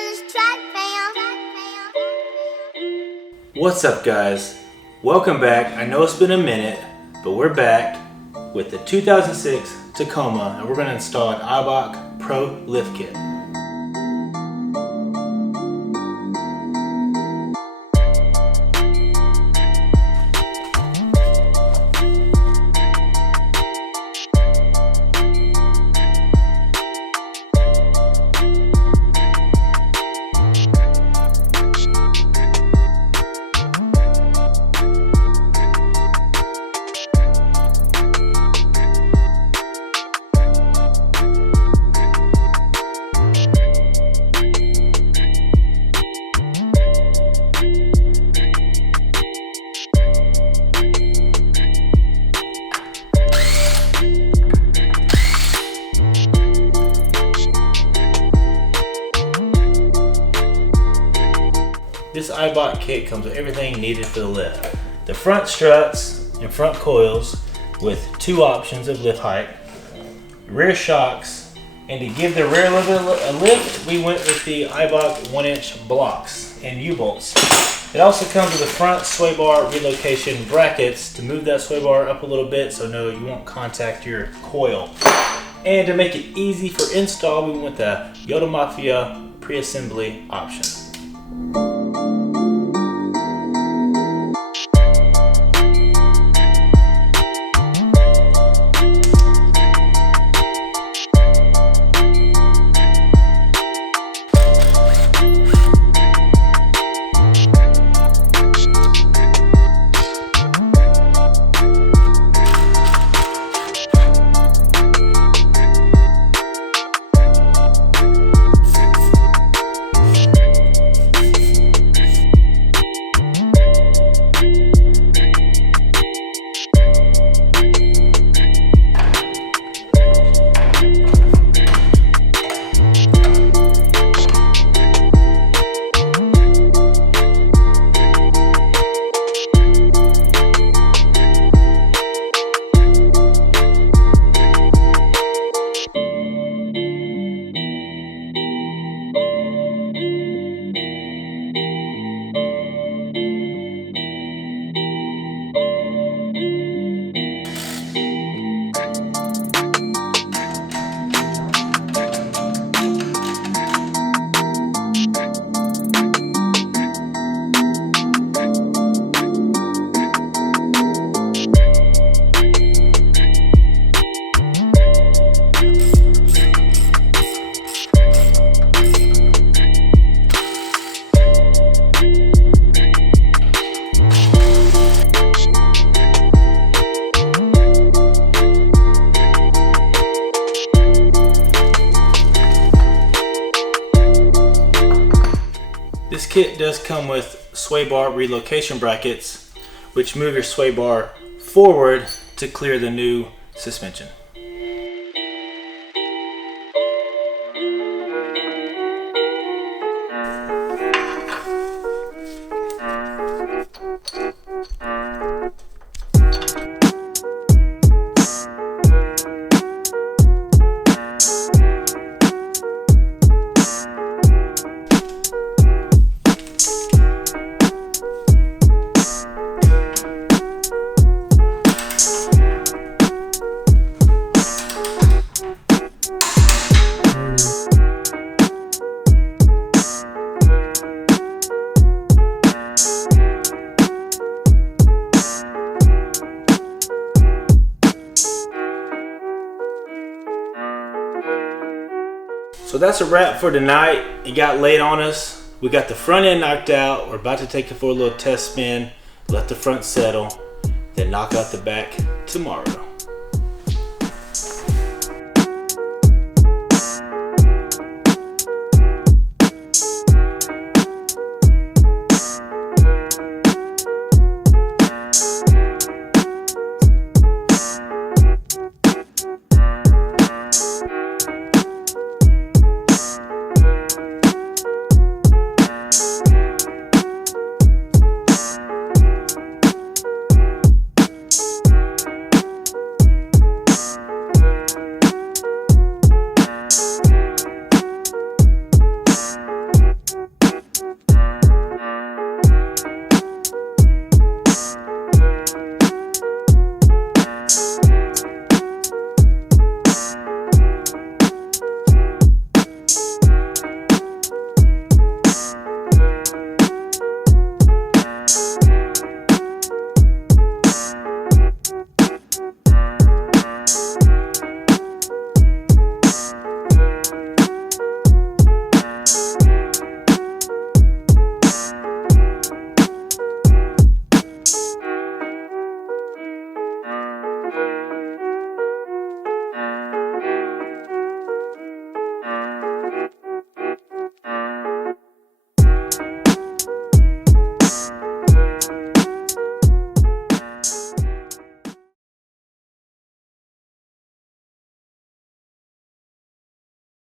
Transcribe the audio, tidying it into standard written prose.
on this track, fam. What's up, guys? Welcome back. I know it's been a minute, but we're back with the 2006 Tacoma, and we're going to install an Eibach Pro lift kit. This Eibach kit comes with everything needed for the lift. The front struts and front coils with 2 options of lift height, rear shocks, and to give the rear a lift, we went with the Eibach 1-inch blocks and U-bolts. It also comes with the front sway bar relocation brackets to move that sway bar up a little bit so no, you won't contact your coil. And to make it easy for install, we went with the Toyota Mafia pre-assembly option. This kit does come with sway bar relocation brackets, which move your sway bar forward to clear the new suspension. So that's a wrap for tonight. It got late on us. We got the front end knocked out. We're about to take it for a little test spin, let the front settle, then knock out the back tomorrow.